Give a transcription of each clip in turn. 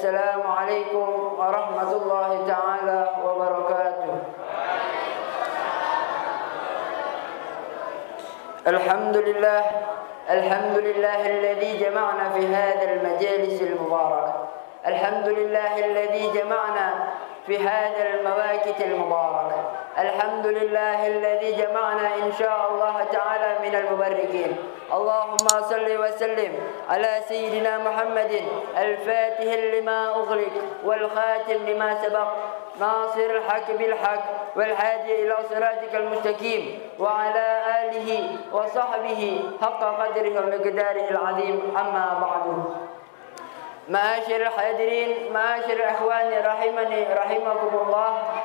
Assalamualaikum warahmatullahi ta'ala wabarakatuh. Alhamdulillah, alhamdulillahilladzi jama'na fi hadzal majalisil mubarak. Alhamdulillahilladzi jama'na في هذا المواقت المباركة. الحمد لله الذي جمعنا إن شاء الله تعالى من المباركين. اللهم صل وسلم على سيدنا محمد الفاتح لما أغلق والخاتم لما سبق ناصر الحق بالحق والهادي إلى صراطك المستقيم وعلى آله وصحبه حق قدره ومقداره العظيم. أما بعد. Ma'asyiral hadirin, ma'asyiral akhwani rahimani rahimakumullah.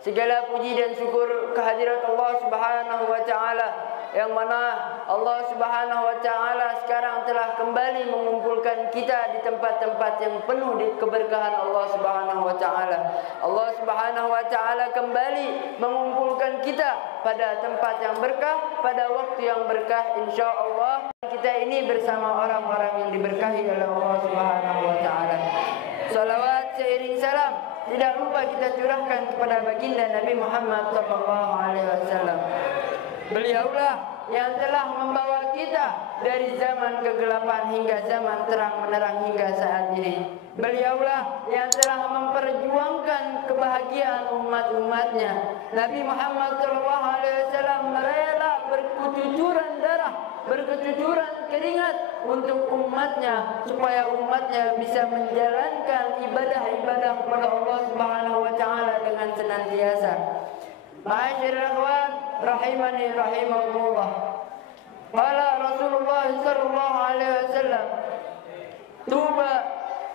Segala puji dan syukur kehadirat Allah Subhanahu wa taala yang mana Allah Subhanahu wa taala sekarang telah kembali mengumpulkan kita di tempat-tempat yang penuh di keberkahan Allah Subhanahu wa taala. Allah Subhanahu wa taala kembali mengumpulkan kita pada tempat yang berkah, pada waktu yang berkah, insyaallah. Kita ini bersama orang-orang yang diberkahi oleh Allah Subhanahu wa taala. Salawat seiring salam tidak lupa kita curahkan kepada baginda Nabi Muhammad sallallahu alaihi wasallam. Beliaulah yang telah membawa kita dari zaman kegelapan hingga zaman terang menerang hingga saat ini. Beliaulah yang telah memperjuangkan kebahagiaan umat-umatnya. Nabi Muhammad sallallahu alaihi wasallam rela berkucucuran darah, berkecucuran keringat untuk umatnya supaya umatnya bisa menjalankan ibadah-ibadah kepada Allah Subhanahu wa taala dengan senantiasa. Ma'asyiral akhwat rahimani rahimakumullah. Qala Rasulullah sallallahu alaihi wasallam, tuba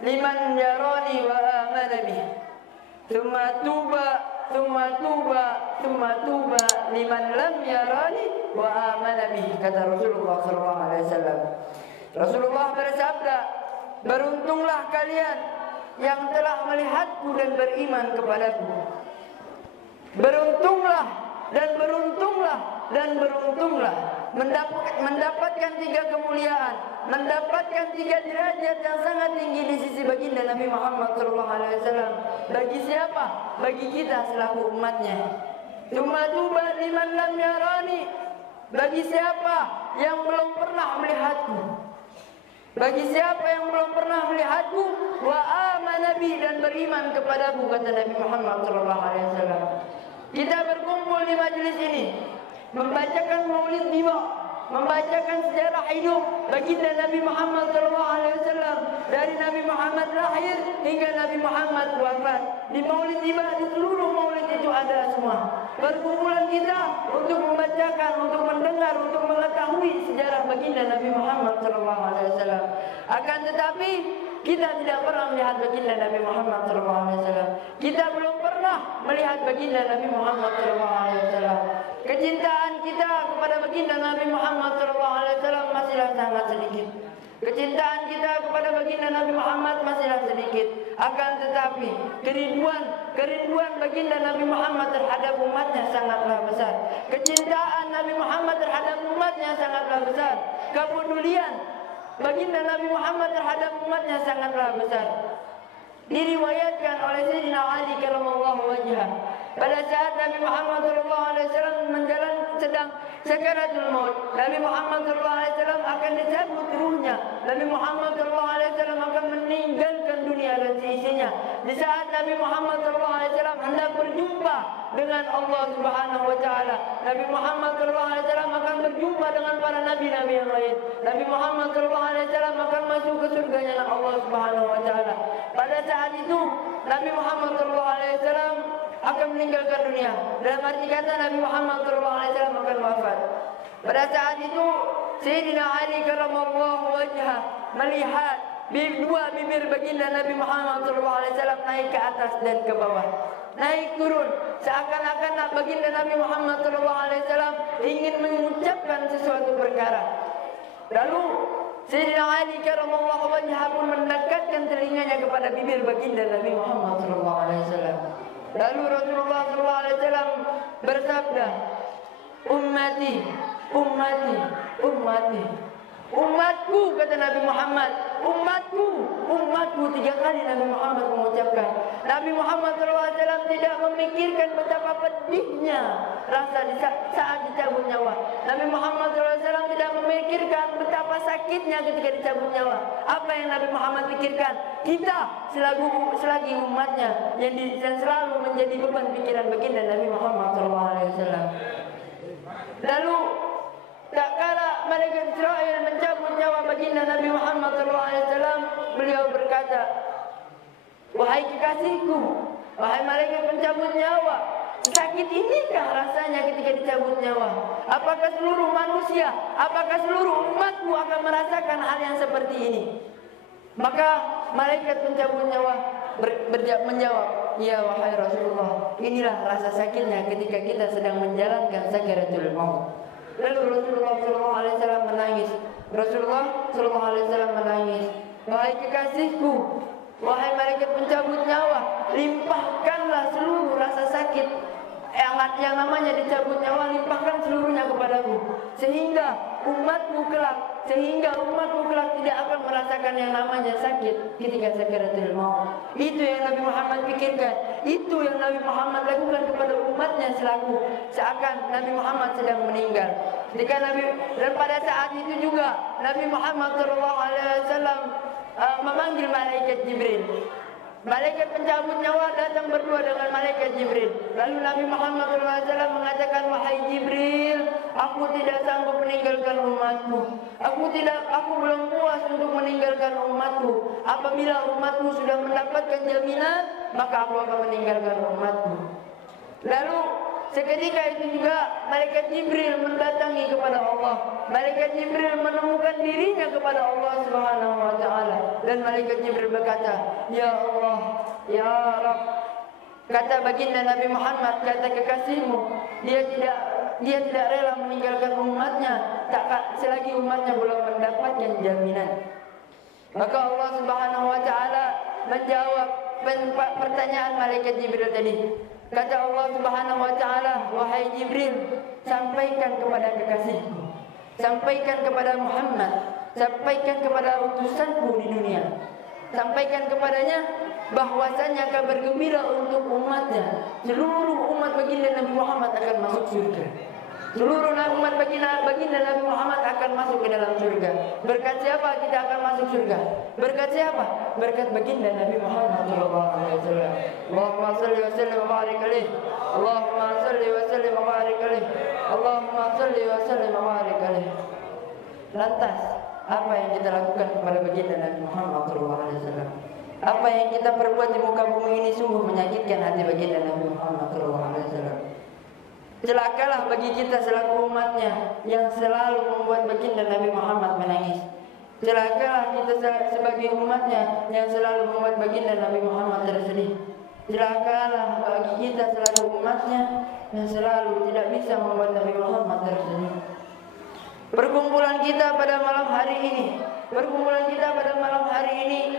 liman yarani wa amana bih. Thumma tuba liman lam yarani wa amana bih, kata Rasulullah sallallahu alaihi wasallam. Rasulullah bersabda, beruntunglah kalian yang telah melihatku dan beriman kepadaku. Beruntunglah dan beruntunglah dan beruntunglah mendapatkan 3 kemuliaan, mendapatkan 3 derajat yang sangat tinggi di sisi baginda Nabi Muhammad SAW. Bagi siapa? Bagi kita selaku umatnya. Tuba liman lam yarani. Bagi siapa yang belum pernah melihatku. Bagi siapa yang belum pernah melihatku, wa amana bi, dan beriman kepadaku, kata Nabi Muhammad SAW. Kita berkumpul di majelis ini membacakan maulid Nabi, membacakan sejarah hidup baginda Nabi Muhammad SAW dari Nabi Muhammad lahir hingga Nabi Muhammad wafat. Di maulid Nabi, di seluruh maulid itu ada semua. Perkumpulan kita untuk membacakan, untuk mendengar, untuk mengetahui sejarah baginda Nabi Muhammad SAW. Akan tetapi kita tidak pernah melihat baginda Nabi Muhammad SAW. Kita belum pernah melihat baginda Nabi Muhammad SAW. Kecintaan kita kepada baginda Nabi Muhammad SAW masihlah sangat sedikit. Kecintaan kita kepada baginda Nabi Muhammad masihlah sedikit. Akan tetapi kerinduan baginda Nabi Muhammad terhadap umatnya sangatlah besar. Kecintaan Nabi Muhammad terhadap umatnya sangatlah besar. Kepedulian baginda Nabi Muhammad terhadap umatnya sangatlah besar. Diriwayatkan oleh Sayyidina Ali karramallahu wajhah, pada saat Nabi Muhammad SAW sedang sakaratul maut, Nabi Muhammad SAW akan dicabut ruhnya. Nabi Muhammad SAW akan meninggalkan dunia dan seisinya. Di saat Nabi Muhammad SAW hendak berjumpa dengan Allah Subhanahu wa taala, Nabi Muhammad SAW akan berjumpa dengan para nabi-nabi yang lain. Nabi Muhammad SAW akan masuk ke surganya Allah Subhanahu wa taala. Pada saat itu Nabi Muhammad SAW akan meninggalkan dunia. Dalam arti kata Nabi Muhammad SAW akan wafat. Pada saat itu Sayyidina Ali karramallahu wajhah melihat dua bibir baginda Nabi Muhammad SAW naik ke atas dan ke bawah, naik turun, seakan-akan baginda Nabi Muhammad SAW ingin mengucapkan sesuatu perkara. Lalu Sayyidina Ali karramallahu wajhah pun mendekatkan telinganya kepada bibir baginda Nabi Muhammad SAW. Lalu Rasulullah SAW bersabda, ummati, ummati, ummati. Umatku, kata Nabi Muhammad, umatku, umatku, 3 kali Nabi Muhammad mengucapkan. Nabi Muhammad SAW tidak memikirkan betapa pedihnya rasa saat dicabut nyawa. Nabi Muhammad SAW tidak memikirkan betapa sakitnya ketika dicabut nyawa. Apa yang Nabi Muhammad pikirkan? Kita selagi umatnya yang selalu menjadi beban pikiran baginda Nabi Muhammad SAW. Lalu tak kala malaikat Israel mencabut nyawa baginda Nabi Muhammad SAW, beliau berkata, wahai kekasihku, wahai malaikat pencabut nyawa, sakit inikah rasanya ketika dicabut nyawa? Apakah seluruh manusia, apakah seluruh umatku akan merasakan hal yang seperti ini? Maka malaikat pencabut nyawa menjawab, ya wahai Rasulullah, inilah rasa sakitnya ketika kita sedang menjalankan sakaratul maut. Lalu Rasulullah SAW menangis. Rasulullah SAW menangis. Wahai kekasihku, wahai malaikat pencabut nyawa, limpahkanlah seluruh rasa sakit yang namanya dicabut nyawa, limpahkan seluruhnya kepadaku, sehingga umatku kelak tidak akan merasakan yang namanya sakit ketika sakaratul maut. Itu yang Nabi Muhammad pikirkan, itu yang Nabi Muhammad lakukan kepada umatnya seakan Nabi Muhammad sedang meninggal. Dan pada saat itu juga Nabi Muhammad SAW memanggil malaikat Jibril. Malaikat pencabut nyawa datang berdua dengan malaikat Jibril. Lalu Nabi Muhammad SAW mengatakan, wahai Jibril, aku tidak sanggup meninggalkan umatku. Aku belum puas untuk meninggalkan umatku. Apabila umatku sudah mendapatkan jaminan, maka aku akan meninggalkan umatku. Lalu seketika itu juga malaikat Jibril mendatangi kepada Allah. Malaikat Jibril menemukan dirinya kepada Allah Subhanahu wa taala, dan malaikat Jibril berkata, "Ya Allah, ya Rabb." Kata baginda Nabi Muhammad, kata kekasihmu, dia tidak rela meninggalkan umatnya selagi umatnya belum mendapatkan jaminan. Maka Allah Subhanahu wa taala menjawab pertanyaan malaikat Jibril tadi. Kata Allah Subhanahu wa taala, wahai Jibril, sampaikan kepada kekasihku, sampaikan kepada Muhammad, sampaikan kepada utusanku di dunia, sampaikan kepadanya bahwasanya kabar gembira untuk umatnya, seluruh umat baginda Nabi Muhammad akan masuk surga. Seluruh umat baginda Nabi Muhammad akan masuk ke dalam surga. Berkat siapa kita akan masuk surga? Berkat siapa? Berkat baginda Nabi Muhammad SAW. Allahumma salli wa sallim wa barik alaih. Allahumma salli wa sallim wa barik alaih. Allahumma salli wa sallim wa barik alaih. Lantas, apa yang kita lakukan kepada baginda Nabi Muhammad SAW? Apa yang kita perbuat di muka bumi ini sungguh menyakitkan hati baginda Nabi Muhammad SAW. Celakalah bagi kita selaku umatnya yang selalu membuat baginda Nabi Muhammad menangis. Celakalah kita sebagai umatnya yang selalu membuat baginda Nabi Muhammad tersedih. Celakalah bagi kita selaku umatnya yang selalu tidak bisa membuat Nabi Muhammad tersedih. Perkumpulan kita pada malam hari ini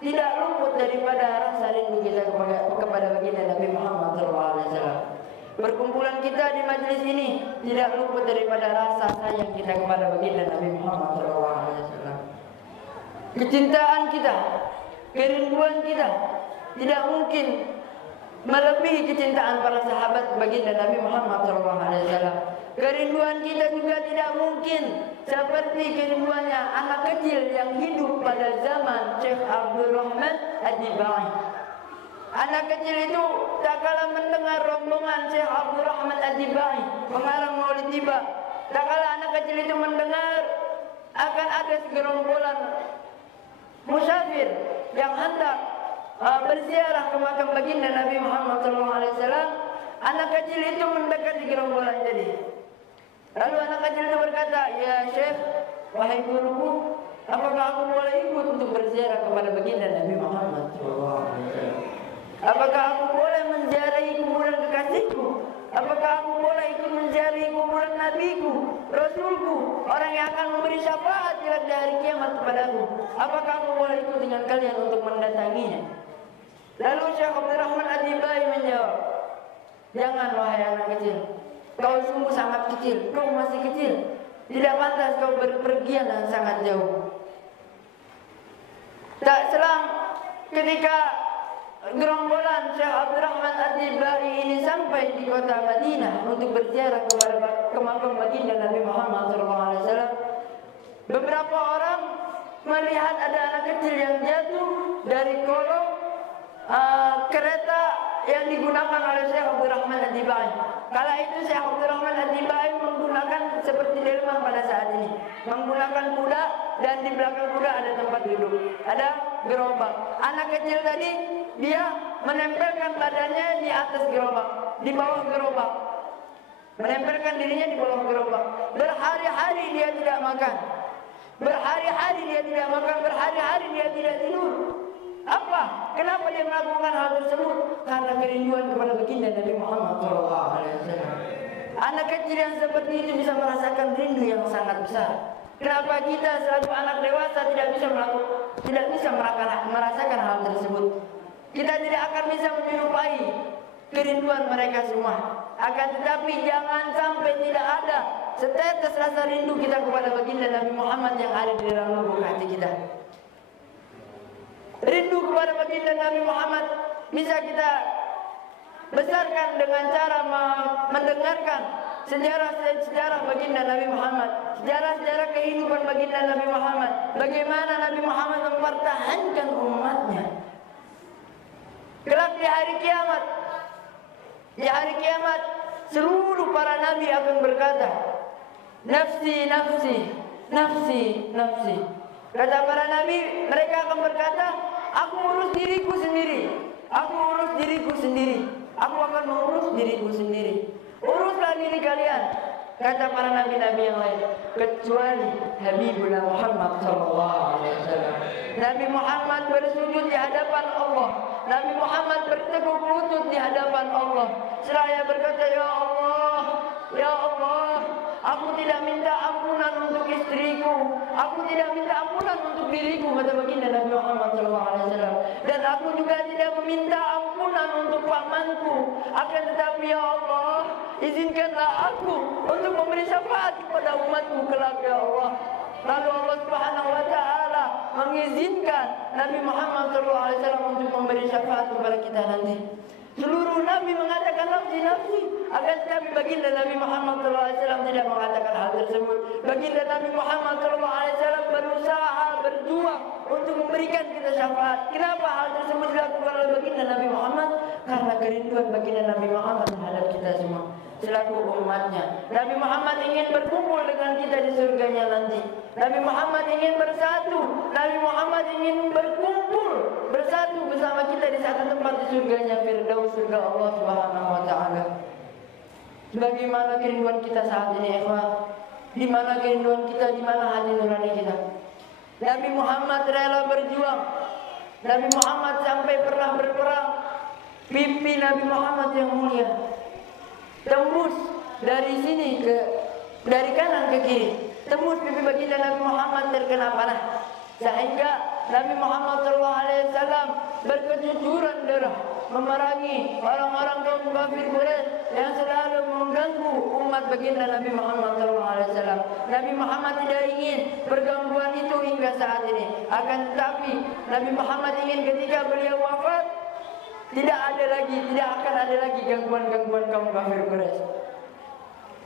tidak luput daripada rasa rindu kita kepada baginda Nabi Muhammad SAW. Perkumpulan kita di majelis ini tidak luput daripada rasa sayang kita kepada baginda Nabi Muhammad SAW. Kecintaan kita, kerinduan kita tidak mungkin melebihi kecintaan para sahabat baginda Nabi Muhammad SAW. Kerinduan kita juga tidak mungkin seperti kerinduannya anak kecil yang hidup pada zaman Syekh Abdul Rahman Ad-Dibai. Anak kecil itu tak kala mendengar rombongan Syekh Abdul Rahman Ad-Dibai mengarang maulid tiba, tak kala anak kecil itu mendengar akan ada segerombolan musafir yang hendak berziarah ke makam baginda Nabi Muhammad SAW, anak kecil itu mendekati gerombolan tadi. Lalu anak kecil itu berkata, ya Syekh, wahai guruku, apakah aku boleh ikut untuk berziarah kepada baginda Nabi Muhammad SAW? Apakah aku boleh menziarahi kuburan kekasihku? Apakah aku boleh ikut menziarahi kuburan nabiku, rasulku, orang yang akan memberi syafaat di hari kiamat kepadaku? Apakah aku boleh ikut dengan kalian untuk mendatanginya? Lalu Syekh Abdul Rahman Ad-Dibai menjawab, jangan wahai anak kecil, kau sungguh sangat kecil, kau masih kecil, tidak pantas kau berpergian yang sangat jauh. Tak selang ketika gerombolan Syekh Abdurrahman Ad-Dibai ini sampai di kota Madinah untuk berziarah ke makam baginda Nabi Muhammad SAW, beberapa orang melihat ada anak kecil yang jatuh dari kolong kereta yang digunakan oleh Syekh Abdurrahman Ad-Dibai. Kala itu Syekh Abdurrahman Ad-Dibai menggunakan seperti delman pada saat ini, menggunakan kuda, dan di belakang kuda ada tempat duduk, ada gerobak. Anak kecil tadi dia menempelkan badannya di atas gerobak, di bawah gerobak, menempelkan dirinya di bawah gerobak. Berhari-hari dia tidak makan, berhari-hari dia tidak makan, berhari-hari dia tidak tidur. Apa? Kenapa dia melakukan hal tersebut? Karena kerinduan kepada baginda Nabi Muhammad SAW. Anak kecil yang seperti itu bisa merasakan rindu yang sangat besar. Kenapa kita selaku anak dewasa tidak bisa merasakan hal tersebut? Kita tidak akan bisa menyerupai kerinduan mereka semua. Akan tetapi jangan sampai tidak ada setetes rasa rindu kita kepada baginda Nabi Muhammad yang ada di dalam lubuk hati kita. Rindu kepada baginda Nabi Muhammad bisa kita besarkan dengan cara mendengarkan sejarah-sejarah baginda Nabi Muhammad, sejarah-sejarah kehidupan baginda Nabi Muhammad, bagaimana Nabi Muhammad mempertahankan umatnya. Kelak di hari kiamat, seluruh para nabi akan berkata, nafsi, nafsi, nafsi, nafsi. Kata para nabi, mereka akan berkata, aku urus diriku sendiri, aku urus diriku sendiri, aku akan mengurus diriku sendiri. Uruslah diri kalian, kata para nabi-nabi yang lain, kecuali Habibullah Muhammad SAW. Nabi Muhammad bersujud di hadapan Allah, Nabi Muhammad bertekuk lutut di hadapan Allah, seraya berkata, ya Allah, ya Allah, aku tidak minta ampunan untuk istriku, aku tidak minta ampunan untuk diriku, kata baginda Nabi Muhammad SAW. Dan aku juga tidak meminta ampunan untuk pamanku. Akan tetapi ya Allah, izinkanlah aku untuk memberi syafaat kepada umatku kelak ya Allah. Lalu Allah Subhanahu wa taala mengizinkan Nabi Muhammad SAW untuk memberi syafaat kepada kita nanti. Seluruh nabi mengatakan nafsi, nafsi. Akan tetapi baginda Nabi Muhammad SAW tidak mengatakan hal tersebut. Baginda Nabi Muhammad SAW berusaha, berjuang untuk memberikan kita syafaat. Kenapa hal tersebut dilakukan oleh baginda Nabi Muhammad? Karena kerinduan baginda Nabi Muhammad terhadap kita semua selaku umatnya. Nabi Muhammad ingin berkumpul dengan kita di surganya nanti. Nabi Muhammad ingin bersatu. Nabi Muhammad ingin berkumpul, bersatu bersama kita di satu tempat di surganya Firdaus, surga Allah Subhanahu wa taala. Bagaimana kerinduan kita saat ini, ikhwan? Di mana kerinduan kita, di mana hati nurani kita? Nabi Muhammad rela berjuang. Nabi Muhammad sampai pernah berperang. Pipi Nabi Muhammad yang mulia tembus dari sini dari kanan ke kiri, tembus pipi baginda Nabi Muhammad terkena panah, sehingga Nabi Muhammad SAW berkecucuran darah memerangi orang-orang kaum kafir Quraisy yang selalu mengganggu umat baginda Nabi Muhammad SAW. Nabi Muhammad tidak ingin pergangguan itu hingga saat ini. Akan tetapi Nabi Muhammad ingin ketika beliau wafat, tidak akan ada lagi gangguan-gangguan kaum kafir Quraisy.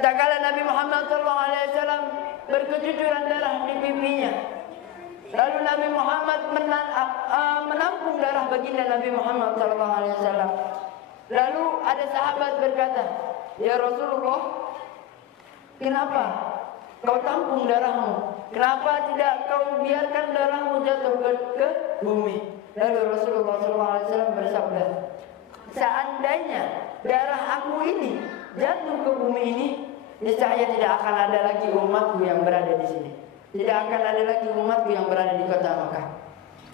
Tak kala Nabi Muhammad SAW berkecucuran darah di pipinya, lalu Nabi Muhammad menampung darah baginda Nabi Muhammad SAW. Lalu ada sahabat berkata, ya Rasulullah, kenapa kau tampung darahmu? Kenapa tidak kau biarkan darahmu jatuh ke bumi? Lalu Rasulullah SAW bersabda, seandainya darah aku ini jatuh ke bumi ini, niscaya tidak akan ada lagi umatku yang berada di sini. Tidak akan ada lagi umatku yang berada di kota Makkah.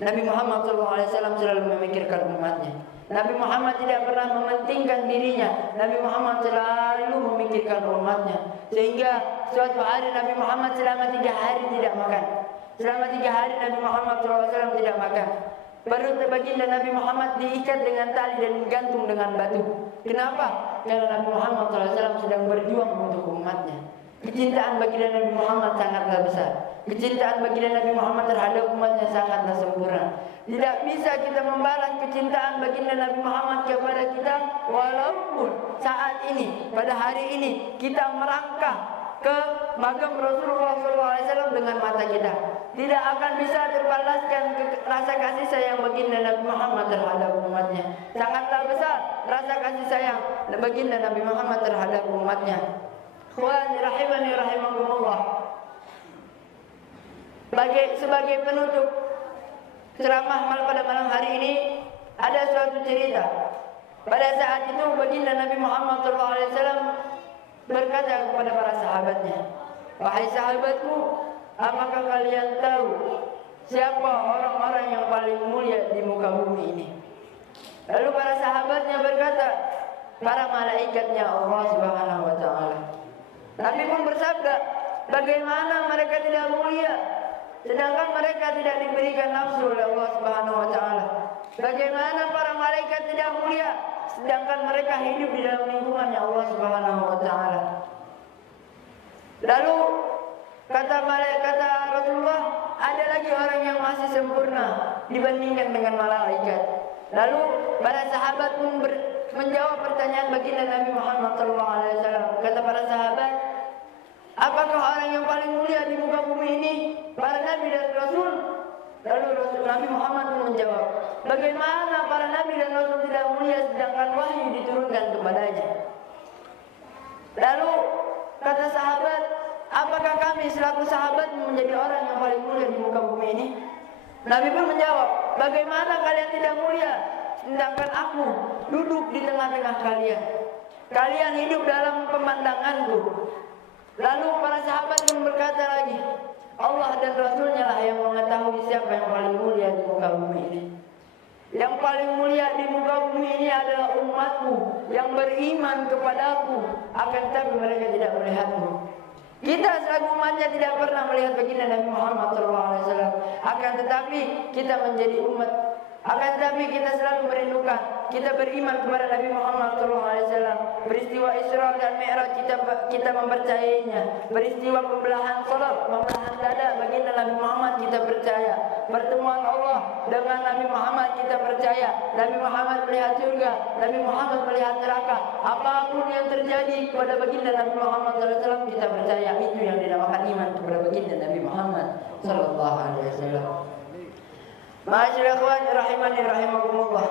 Nabi Muhammad SAW selalu memikirkan umatnya. Nabi Muhammad tidak pernah mementingkan dirinya. Nabi Muhammad selalu memikirkan umatnya. Sehingga suatu hari Nabi Muhammad selama 3 hari tidak makan. Selama 3 hari Nabi Muhammad SAW tidak makan. Perut baginda Nabi Muhammad diikat dengan tali dan digantung dengan batu. Kenapa? Karena Nabi Muhammad SAW sedang berjuang untuk umatnya. Kecintaan baginda Nabi Muhammad sangatlah besar. Kecintaan baginda Nabi Muhammad terhadap umatnya sangatlah sempurna. Tidak bisa kita membalas kecintaan baginda Nabi Muhammad kepada kita walaupun saat ini, pada hari ini kita merangkak ke makam Rasulullah SAW dengan mata kita. Tidak akan bisa terbalaskan rasa kasih sayang baginda Nabi Muhammad terhadap umatnya. Sangatlah besar rasa kasih sayang baginda Nabi Muhammad terhadap umatnya. Ikhwan rahimani rahimakumullah. Sebagai penutup ceramah pada malam hari ini, ada suatu cerita. Pada saat itu baginda Nabi Muhammad SAW berkata kepada para sahabatnya, "Wahai sahabatku, apakah kalian tahu siapa orang-orang yang paling mulia di muka bumi ini?" Lalu para sahabatnya berkata, "Para malaikatnya Allah Subhanahu wa taala." Nabi pun bersabda, "Bagaimana mereka tidak mulia sedangkan mereka tidak diberikan nafsu oleh Allah Subhanahu wa taala? Bagaimana para malaikat tidak mulia sedangkan mereka hidup di dalam lingkungannya Allah Subhanahu wa taala?" Lalu kata Rasulullah, ada lagi orang yang masih sempurna dibandingkan dengan malaikat. Lalu para sahabat pun menjawab pertanyaan baginda Nabi Muhammad SAW. Kata para sahabat, "Apakah orang yang paling mulia di muka bumi ini? Para nabi dan rasul?" Lalu Nabi Muhammad pun menjawab, "Bagaimana para nabi dan rasul tidak mulia sedangkan wahyu diturunkan kepadanya?" Lalu kata sahabat, "Apakah kami selaku sahabat menjadi orang yang paling mulia di muka bumi ini?" Nabi pun menjawab, "Bagaimana kalian tidak mulia sedangkan aku duduk di tengah-tengah kalian. Kalian hidup dalam pemandanganku." Lalu para sahabat pun berkata lagi, "Allah dan Rasulnya lah yang mengetahui siapa yang paling mulia di muka bumi ini. Yang paling mulia di muka bumi ini adalah umatku yang beriman kepadaku, akan tetapi mereka tidak melihatmu." Kita selaku umatnya tidak pernah melihat baginda Nabi Muhammad SAW. Akan tetapi kita menjadi umat. Akan tetapi kita selalu merindukan, kita beriman kepada Nabi Muhammad SAW. Peristiwa Isra dan Mi'raj kita mempercayainya. Peristiwa pembelahan salat, pembelahan dada baginda Nabi Muhammad kita percaya. Pertemuan Allah dengan Nabi Muhammad kita percaya. Nabi Muhammad melihat surga, Nabi Muhammad melihat neraka. Apapun yang terjadi kepada baginda Nabi Muhammad SAW kita percaya. Itu yang dinamakan iman kepada baginda Nabi Muhammad SAW. Ma'asyiral ikhwan rahimani rahimakumullah.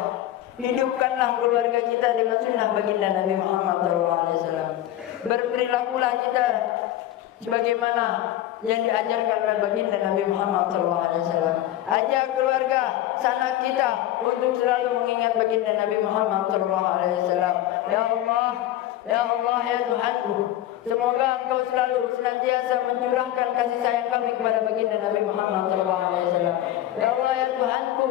Hidupkanlah keluarga kita dengan sunnah baginda Nabi Muhammad SAW. Berperilakulah kita sebagaimana yang diajarkan oleh baginda Nabi Muhammad SAW. Ajak keluarga, sanak kita untuk selalu mengingat baginda Nabi Muhammad SAW. Ya Allah, ya Allah, ya Tuhanku, semoga Engkau selalu senantiasa mencurahkan kasih sayang kami kepada baginda Nabi Muhammad SAW. Ya Allah, ya Tuhanku,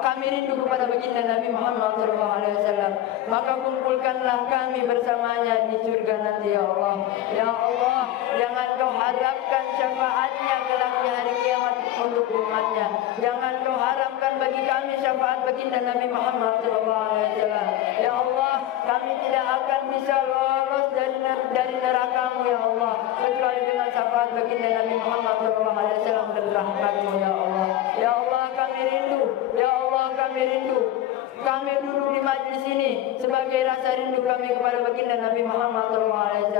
kami rindu kepada baginda Nabi Muhammad SAW. Maka kumpulkanlah kami bersamanya di surga nanti, ya Allah. Ya Allah, jangan Kau harapkan syafaatnya kelak di hari kiamat untuk umatnya. Jangan Kau harapkan bagi kami syafaat baginda Nabi Muhammad SAW. Ya Allah, kami tidak akan bisa lolos dari neraka-Mu, ya Allah, kecuali dengan syafaat baginda Nabi Muhammad SAW dan rahmat-Mu, ya Allah. Ya Allah, kami rindu. Ya Allah, kami rindu. Kami duduk di majlis ini sebagai rasa rindu kami kepada baginda Nabi Muhammad SAW.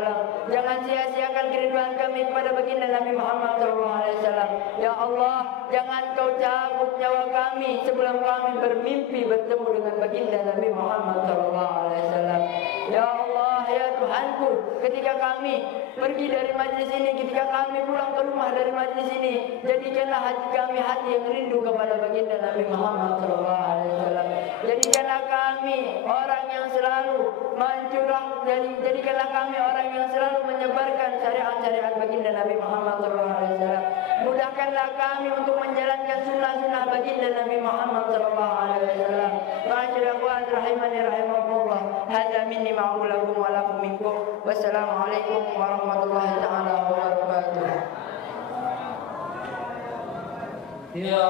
Jangan sia-siakan kerinduan kami kepada baginda Nabi Muhammad SAW. Ya Allah, jangan Kau cabut nyawa kami sebelum kami bermimpi bertemu dengan baginda Nabi Muhammad SAW. Ya Allah, ya Tuhanku, ketika kami pergi dari majlis ini, ketika kami pulang ke rumah dari majlis ini, jadikanlah hati kami hati yang rindu kepada baginda Nabi Muhammad SAW. Jadikanlah kami orang yang selalu jadikanlah kami orang yang selalu menyebarkan syariat-syariat baginda Nabi Muhammad SAW. Mudahkanlah kami untuk menjalankan sunnah-sunnah baginda Nabi Muhammad SAW. Ma'asyiral ikhwan rahimani rahimakumullah. Hadza minni ma'ulakum wa lakum minkum. Wassalamualaikum warahmatullahi taala wabarakatuh. Ya